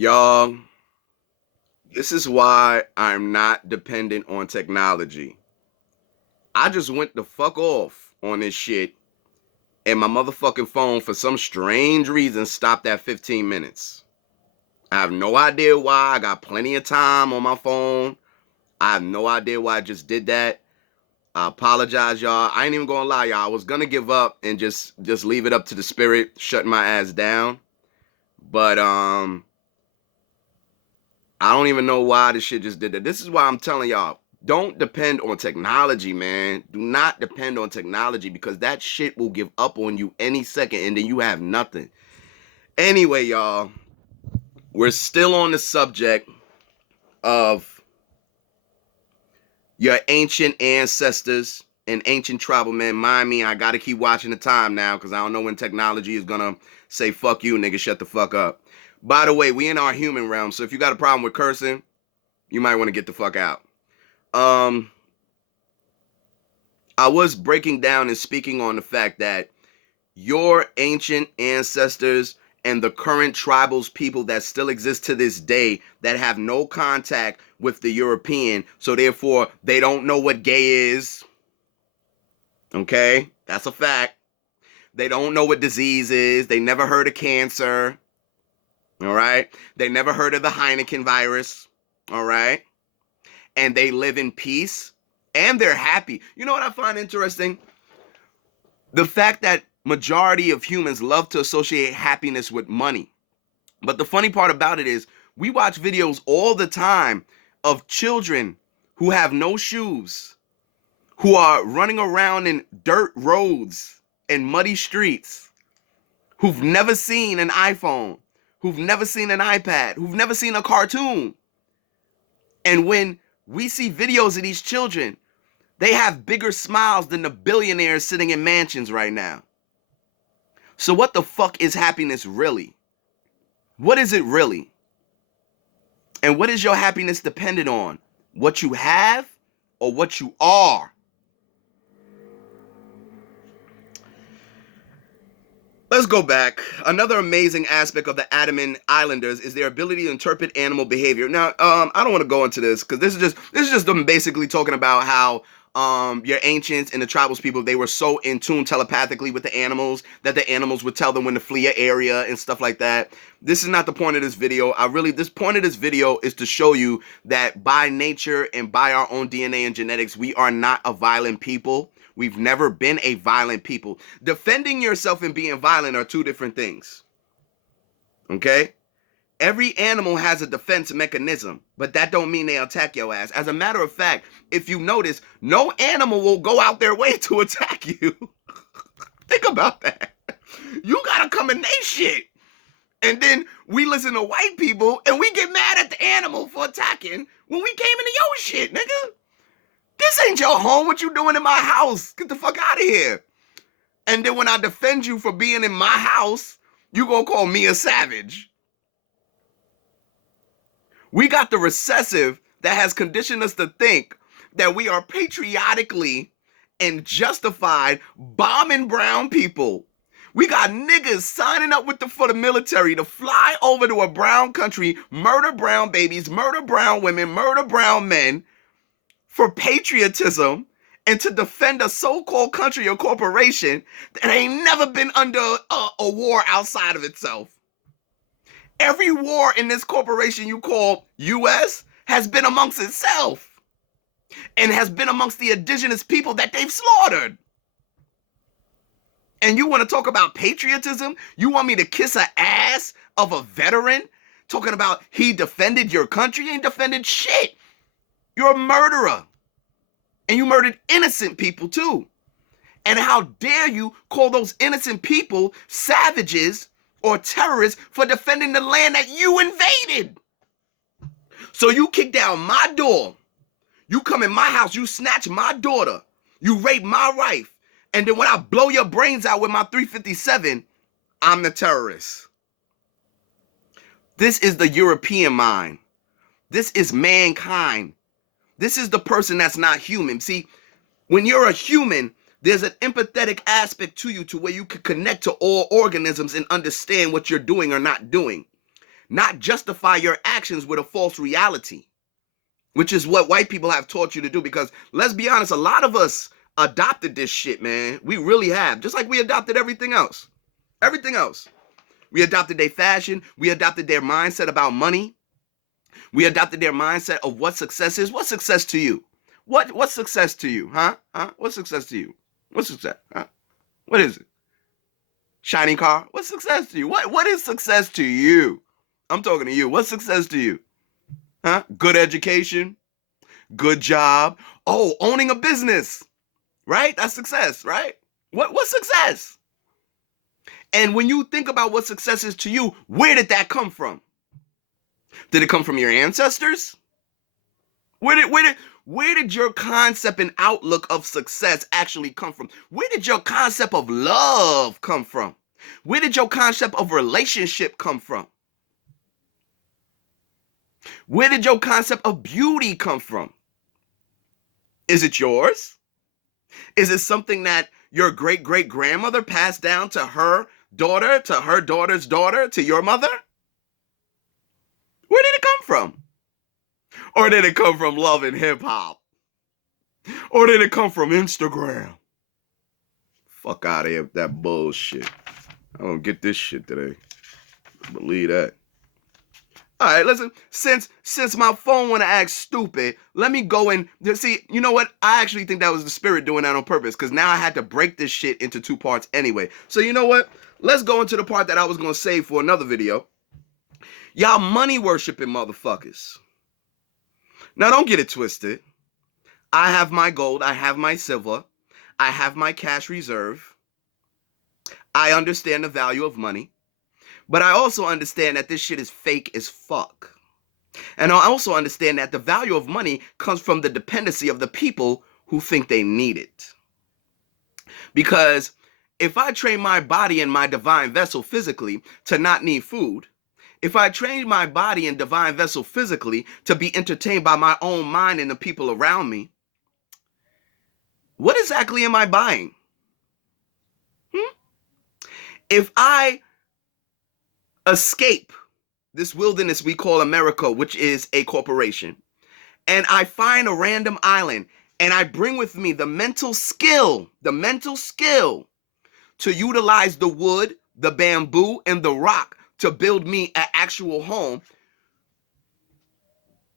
Y'all, this is why I'm not dependent on technology. I just went the fuck off on this shit, and my motherfucking phone, for some strange reason, stopped at 15 minutes. I have no idea why. I got plenty of time on my phone. I have no idea why I just did that. I apologize, y'all. I ain't even gonna lie, y'all. I was gonna give up and just leave it up to the spirit, shutting my ass down. But I don't even know why this shit just did that. This is why I'm telling y'all, don't depend on technology, man. Do not depend on technology because that shit will give up on you any second and then you have nothing. Anyway, y'all, we're still on the subject of your ancient ancestors and ancient tribal men. Mind me, I gotta keep watching the time now because I don't know when technology is gonna say, fuck you, nigga, shut the fuck up. By the way, we in our human realm, so if you got a problem with cursing, you might want to get the fuck out. Um, I was breaking down and speaking on the fact that your ancient ancestors and the current tribals people that still exist to this day that have no contact with the European, so therefore they don't know what gay is. Okay, that's a fact. They don't know what disease is. They never heard of cancer. All right, they never heard of the Heineken virus. All right, and they live in peace and they're happy. You know what I find interesting? The fact that majority of humans love to associate happiness with money. But the funny part about it is we watch videos all the time of children who have no shoes, who are running around in dirt roads and muddy streets, who've never seen an iPhone, who've never seen an iPad, who've never seen a cartoon. And when we see videos of these children, they have bigger smiles than the billionaires sitting in mansions right now. So what the fuck is happiness really? What is it really? And what is your happiness dependent on? What you have or what you are? Let's go back. Another amazing aspect of the Andaman Islanders is their ability to interpret animal behavior. Now, I don't want to go into this because this is just them basically talking about how your ancients and the tribals people, they were so in tune telepathically with the animals that the animals would tell them when to flee an area and stuff like that. This is not the point of this video. This point of this video is to show you that by nature and by our own DNA and genetics, we are not a violent people. We've never been a violent people. Defending yourself and being violent are two different things. Okay? Every animal has a defense mechanism, but that don't mean they attack your ass. As a matter of fact, if you notice, no animal will go out their way to attack you. Think about that. You gotta come in they shit. And then we listen to white people and we get mad at the animal for attacking when we came into your shit, nigga. This ain't your home. What you doing in my house? Get the fuck out of here. And then when I defend you for being in my house, you gonna call me a savage. We got the recessive that has conditioned us to think that we are patriotically and justified bombing brown people. We got niggas signing up for the military to fly over to a brown country, murder brown babies, murder brown women, murder brown men, for patriotism and to defend a so-called country or corporation that ain't never been under a war outside of itself. Every war in this corporation you call U.S. has been amongst itself and has been amongst the indigenous people that they've slaughtered. And you want to talk about patriotism? You want me to kiss an ass of a veteran talking about he defended your country? He ain't defended shit. You're a murderer. And you murdered innocent people too. And how dare you call those innocent people savages or terrorists for defending the land that you invaded? So you kick down my door. You come in my house. You snatch my daughter. You rape my wife. And then when I blow your brains out with my 357, I'm the terrorist. This is the European mind. This is mankind. This is the person that's not human. See, when you're a human, there's an empathetic aspect to you to where you can connect to all organisms and understand what you're doing or not doing. not justify your actions with a false reality, which is what white people have taught you to do. Because let's be honest, a lot of us adopted this shit, man. We really have. Just like we adopted everything else. Everything else. We adopted their fashion. We adopted their mindset about money. We adopted their mindset of what success is. What's success to you? What's success to you? Huh? What's success to you? What's success? Huh? What is it? Shiny car? What's success to you? What is success to you? I'm talking to you. What's success to you? Huh? Good education, good job. Oh, owning a business. Right? That's success, right? What's success? And when you think about what success is to you, where did that come from? Did it come from your ancestors? Where did your concept and outlook of success actually come from? Where did your concept of love come from? Where did your concept of relationship come from? Where did your concept of beauty come from? Is it yours? Is it something that your great-great-grandmother passed down to her daughter, to her daughter's daughter, to your mother? Where did it come from? Or did it come from love and hip-hop? Or did it come from Instagram? Fuck out of here with that bullshit. I don't get this shit today. Believe that. All right, listen, since my phone want to act stupid, let me go and see, you know what? I actually think that was the spirit doing that on purpose, because now I had to break this shit into 2 parts anyway. So you know what? Let's go into the part that I was going to save for another video. Y'all money worshiping motherfuckers. Now don't get it twisted. I have my gold, I have my silver, I have my cash reserve. I understand the value of money. But I also understand that this shit is fake as fuck. And I also understand that the value of money comes from the dependency of the people who think they need it. Because if I train my body and my divine vessel physically to not need food, if I train my body and divine vessel physically to be entertained by my own mind and the people around me, what exactly am I buying? If I escape this wilderness we call America, which is a corporation, and I find a random island, and I bring with me the mental skill to utilize the wood, the bamboo, and the rock to build me an actual home,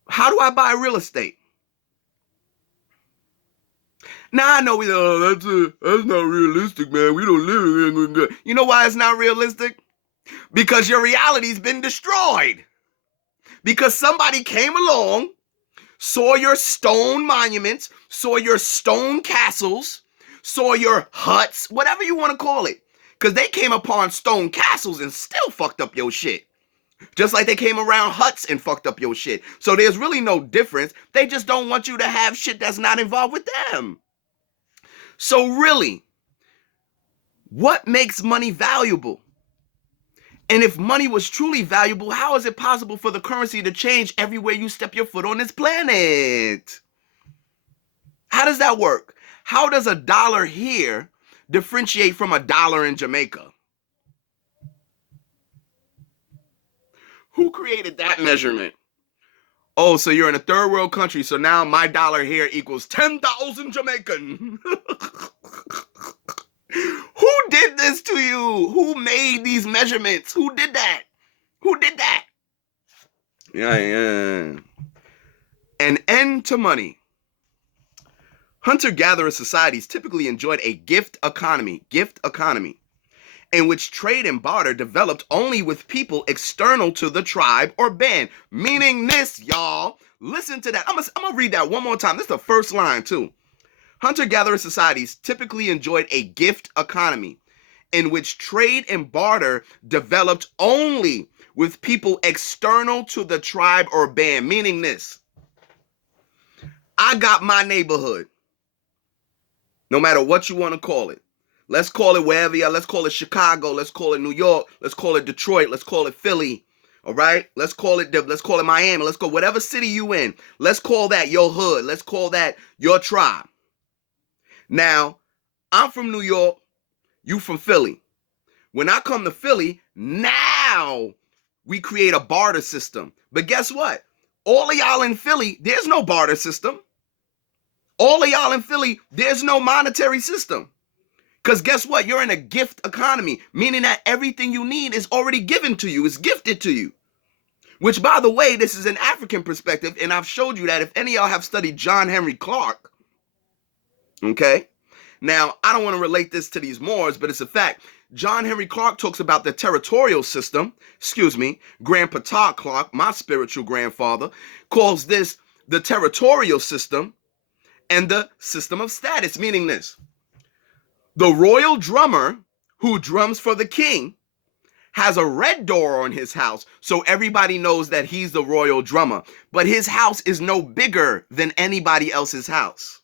how do I buy real estate? Now I know that's not realistic, man. We don't live in. You know why it's not realistic? Because your reality's been destroyed. Because somebody came along, saw your stone monuments, saw your stone castles, saw your huts, whatever you want to call it. Because they came upon stone castles and still fucked up your shit. Just like they came around huts and fucked up your shit. So there's really no difference. They just don't want you to have shit that's not involved with them. So really, what makes money valuable? And if money was truly valuable, how is it possible for the currency to change everywhere you step your foot on this planet? How does that work? How does a dollar here differentiate from a dollar in Jamaica? Who created that measurement? Oh, so you're in a third world country, so now my dollar here equals 10,000 Jamaican. Who did this to you? Who made these measurements? Who did that? Who did that? Yeah. An end to money. Hunter-gatherer societies typically enjoyed a gift economy, in which trade and barter developed only with people external to the tribe or band. Meaning this, y'all. Listen to that. I'm gonna read that one more time. This is the first line, too. Hunter-gatherer societies typically enjoyed a gift economy, in which trade and barter developed only with people external to the tribe or band. Meaning this. I got my neighborhood. No matter what you want to call it. Let's call it wherever you are. Let's call it Chicago. Let's call it New York. Let's call it Detroit. Let's call it Philly. All right? Let's call it Miami. Let's go whatever city you in. Let's call that your hood. Let's call that your tribe. Now, I'm from New York. You from Philly. When I come to Philly, now we create a barter system. But guess what? All of y'all in Philly, there's no barter system. All of y'all in Philly, there's no monetary system. Because guess what? You're in a gift economy, meaning that everything you need is already given to you, is gifted to you. Which, by the way, this is an African perspective, and I've showed you that if any of y'all have studied John Henry Clark, okay? Now, I don't want to relate this to these Moors, but it's a fact. John Henry Clark talks about the territorial system, Grandpa Clark, my spiritual grandfather, calls this the territorial system and the system of status, meaning this. The royal drummer who drums for the king has a red door on his house, so everybody knows that he's the royal drummer. But his house is no bigger than anybody else's house.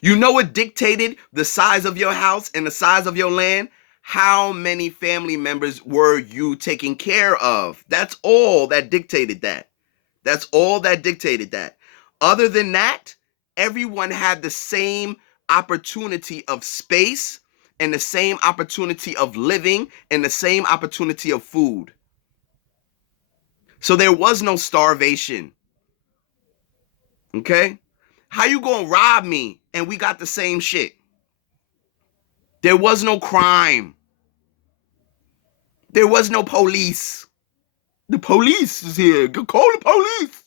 You know what dictated the size of your house and the size of your land? How many family members were you taking care of? That's all that dictated that. That's all that dictated that. Other than that, everyone had the same opportunity of space and the same opportunity of living and the same opportunity of food. So there was no starvation. Okay? How you gonna rob me and we got the same shit? There was no crime. There was no police. The police is here. Go call the police.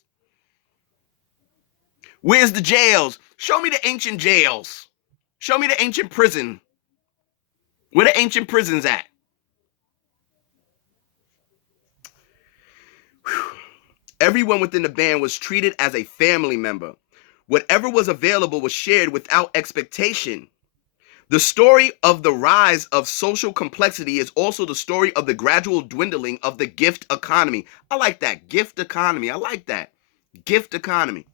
Where's the jails? Show me the ancient jails. Show me the ancient prison. Where the ancient prisons at? Whew. Everyone within the band was treated as a family member. Whatever was available was shared without expectation. The story of the rise of social complexity is also the story of the gradual dwindling of the gift economy. I like that. Gift economy. I like that. Gift economy.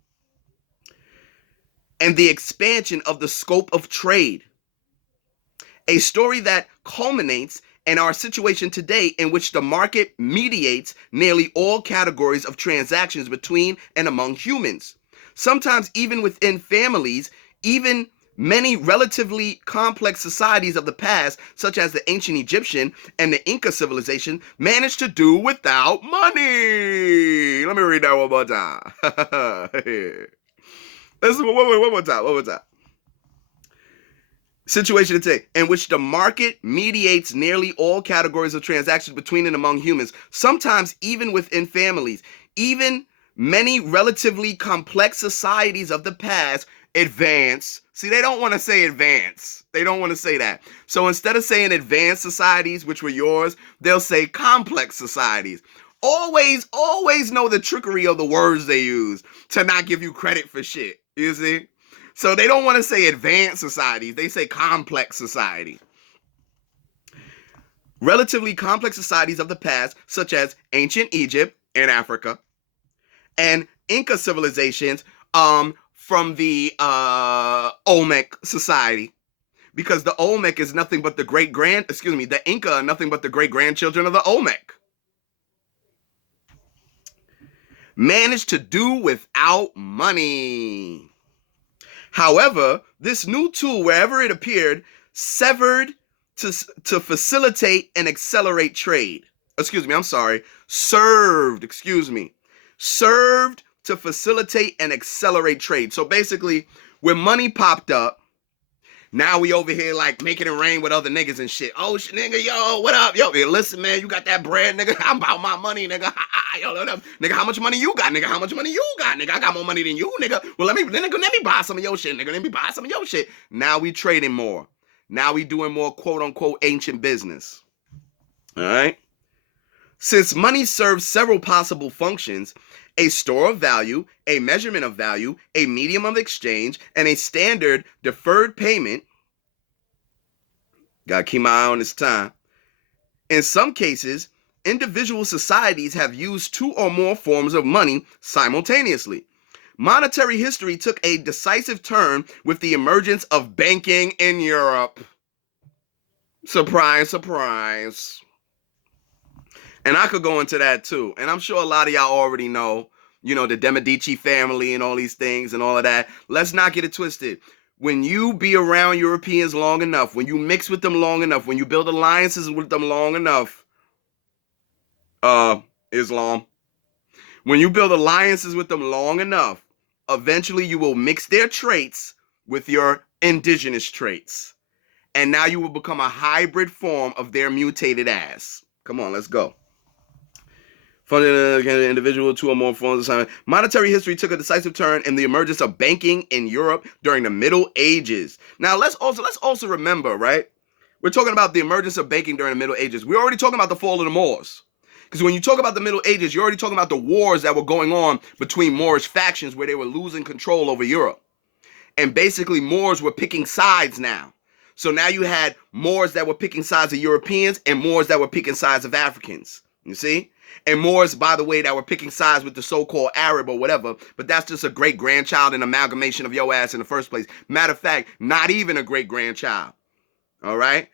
And the expansion of the scope of trade. A story that culminates in our situation today in which the market mediates nearly all categories of transactions between and among humans. Sometimes even within families, even many relatively complex societies of the past, such as the ancient Egyptian and the Inca civilization, managed to do without money. Let me read that one more time. Listen, one more time. Situation today in which the market mediates nearly all categories of transactions between and among humans, sometimes even within families. Even many relatively complex societies of the past advance. See, they don't want to say advance. They don't want to say that. So instead of saying advanced societies, which were yours, they'll say complex societies. Always know the trickery of the words they use to not give you credit for shit. You see? So they don't want to say advanced societies. They say complex society. Relatively complex societies of the past, such as ancient Egypt in Africa, and Inca civilizations from the Olmec society. Because the Olmec is nothing but the Inca are nothing but the great-grandchildren of the Olmec. Managed to do without money. However, this new tool, wherever it appeared, served to facilitate and accelerate trade. Served to facilitate and accelerate trade. So basically, when money popped up, now we over here like making it rain with other niggas and shit. Oh, nigga, yo, what up? Yo, listen, man, you got that bread, nigga? I'm about my money, nigga. Yo, nigga, how much money you got, nigga? How much money you got, nigga? I got more money than you, nigga. Well, let me buy some of your shit, nigga. Let me buy some of your shit. Now we trading more. Now we doing more quote-unquote ancient business. All right? Since money serves several possible functions, a store of value, a measurement of value, a medium of exchange, and a standard deferred payment. Gotta keep my eye on this time. In some cases, individual societies have used two or more forms of money simultaneously. Monetary history took a decisive turn with the emergence of banking in Europe. Surprise, surprise. And I could go into that too. And I'm sure a lot of y'all already know, the De Medici family and all these things and all of that. Let's not get it twisted. When you be around Europeans long enough, when you mix with them long enough, when you build alliances with them long enough, Islam. When you build alliances with them long enough, eventually you will mix their traits with your indigenous traits. And now you will become a hybrid form of their mutated ass. Come on, let's go. Funding an individual, two or more forms of assignment. Monetary history took a decisive turn in the emergence of banking in Europe during the Middle Ages. Now let's also remember, right? We're talking about the emergence of banking during the Middle Ages. We're already talking about the fall of the Moors. Because when you talk about the Middle Ages, you're already talking about the wars that were going on between Moorish factions where they were losing control over Europe. And basically, Moors were picking sides now. So now you had Moors that were picking sides of Europeans and Moors that were picking sides of Africans. You see? And Moors, by the way, that were picking sides with the so-called Arab or whatever, but that's just a great-grandchild and amalgamation of your ass in the first place. Matter of fact, not even a great-grandchild. All right?